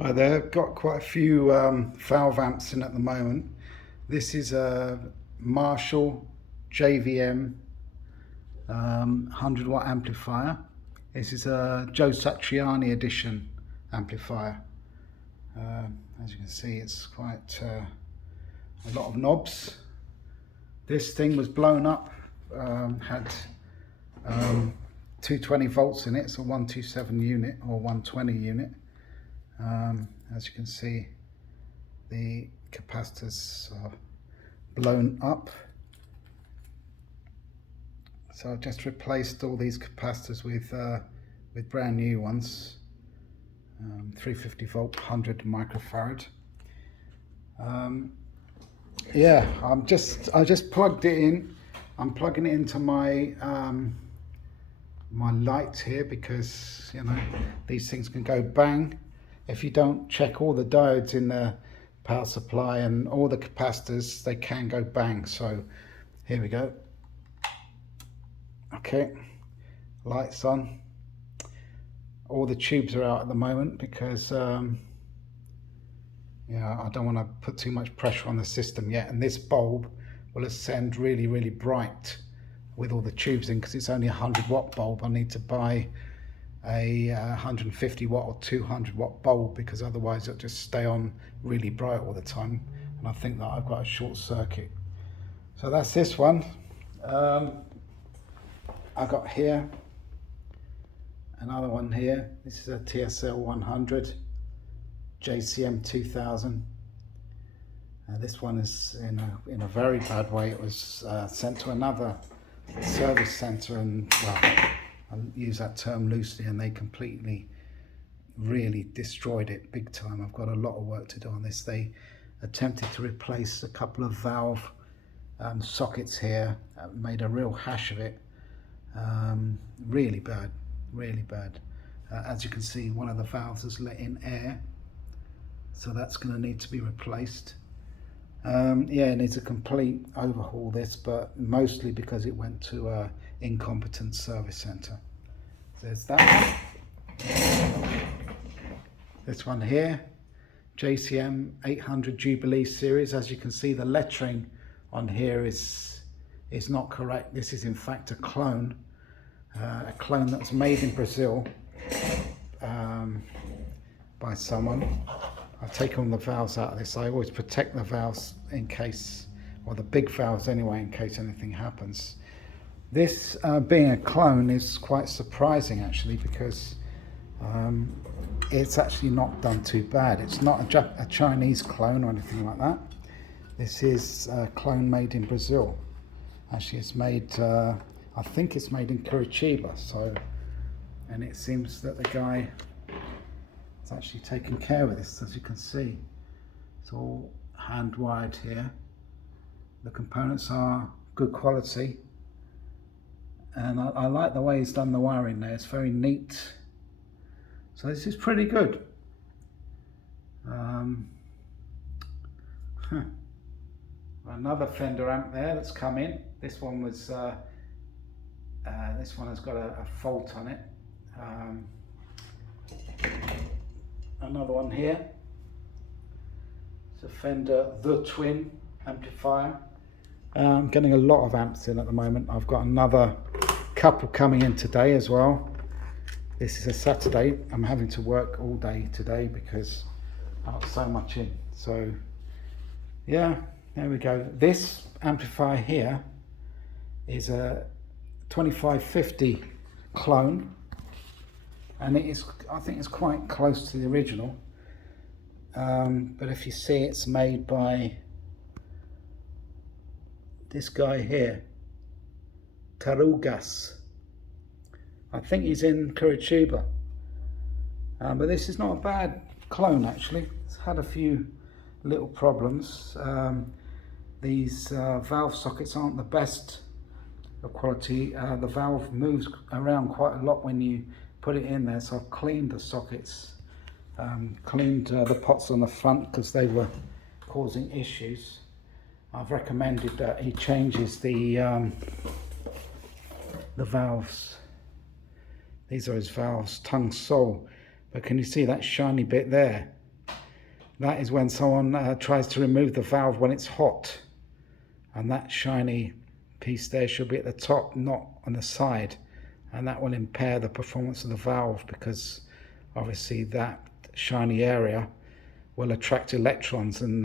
Hi there, got quite a few valve amps in at the moment. This is a Marshall JVM 100 watt amplifier. This is a Joe Satriani edition amplifier. As you can see, it's quite a lot of knobs. This thing was blown up, had 220 volts in it. It's a 127 unit or 120 unit. As you can see, the capacitors are blown up. So I've just replaced all these capacitors with brand new ones, 350 volt, 100 microfarad. Yeah, I just plugged it in. I'm plugging it into my my light here because these things can go bang if you don't check all the diodes in the power supply and all the capacitors. They can go bang. So here we go. Okay, lights on. All the tubes are out at the moment because I don't want to put too much pressure on the system yet, and this bulb will ascend really bright with all the tubes in because it's only a 100 watt bulb. I need to buy a 150 watt or 200 watt bulb because otherwise it'll just stay on really bright all the time, and I think that I've got a short circuit. So that's this one. I got here another one here. This is a TSL 100 JCM 2000. This one is in a very bad way. It was sent to another service center, and well, I use that term loosely, and they completely really destroyed it big time. I've got a lot of work to do on this. They attempted to replace a couple of valve sockets here, made a real hash of it. Really bad. As you can see, one of the valves has let in air, so that's going to need to be replaced. Yeah, it needs a complete overhaul, this, but mostly because it went to a incompetent service center. There's that one. This one here, JCM 800 Jubilee series. As you can see, the lettering on here is not correct. This is in fact a clone that's made in Brazil by someone. I've taken all the valves out of this. I always protect the valves in case, or the big valves anyway, in case anything happens. This being a clone is quite surprising actually, because it's actually not done too bad. It's not a Chinese clone or anything like that. This is a clone made in Brazil. Actually, it's made, I think it's made in Curitiba. So, and it seems that the guy has actually taken care of this. As you can see, it's all hand wired here. The components are good quality, and I like the way he's done the wiring there. It's very neat. So this is pretty good. Another Fender amp there that's come in. This one was this one has got a fault on it. Another one here. It's a Fender The Twin amplifier. I'm getting a lot of amps in at the moment. I've got another couple coming in today as well. This is a Saturday. I'm having to work all day today because I've got so much in. So yeah, there we go. This amplifier here is a 2550 clone, and it is, I think it's quite close to the original. But if you see, it's made by this guy here, Tarugas. I think he's in Curitiba. But this is not a bad clone actually. It's had a few little problems. These valve sockets aren't the best of quality. The valve moves around quite a lot when you put it in there, so I've cleaned the sockets, cleaned the pots on the front because they were causing issues. I've recommended that he changes the valves. These are his valves, tongue sole. But can you see that shiny bit there? That is when someone tries to remove the valve when it's hot, and that shiny piece there should be at the top, not on the side, and that will impair the performance of the valve, because obviously that shiny area will attract electrons, and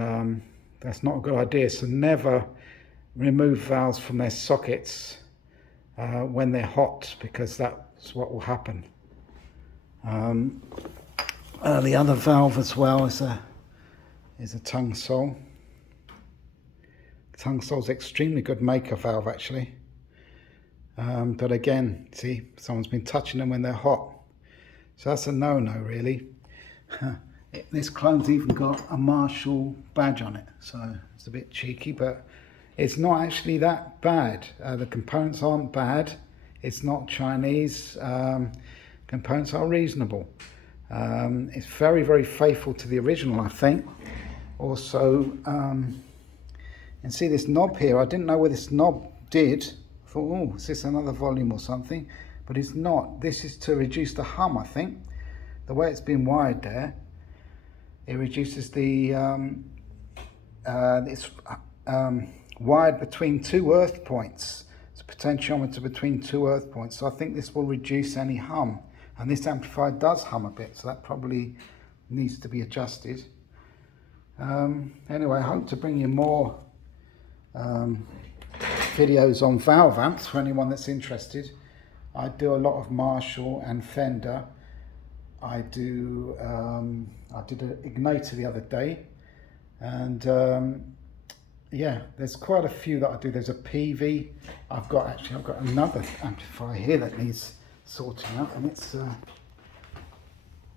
that's not a good idea. So never remove valves from their sockets when they're hot, because that's what will happen. The other valve as well is a tongue sole. Tongue sole's extremely good maker valve actually, but again, see, someone's been touching them when they're hot, so that's a no-no really. This clone's even got a Marshall badge on it, so it's a bit cheeky, but it's not actually that bad. The components aren't bad. It's not Chinese. Components are reasonable. It's very, very faithful to the original, I think. Also, and see this knob here, I didn't know what this knob did. I thought, oh, is this another volume or something? But it's not. This is to reduce the hum, I think. The way it's been wired there, it reduces the, it's wired between two earth points. It's a potentiometer between two earth points. So I think this will reduce any hum. And this amplifier does hum a bit, so that probably needs to be adjusted. Anyway, I hope to bring you more videos on valve amps for anyone that's interested. I do a lot of Marshall and Fender. I did an Igniter the other day, and yeah, there's quite a few that I do. There's a PV. I've got another amplifier here that needs sorting out, and it's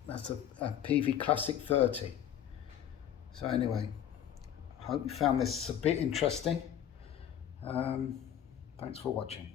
that's a PV Classic 30. So anyway, I hope you found this a bit interesting. Thanks for watching.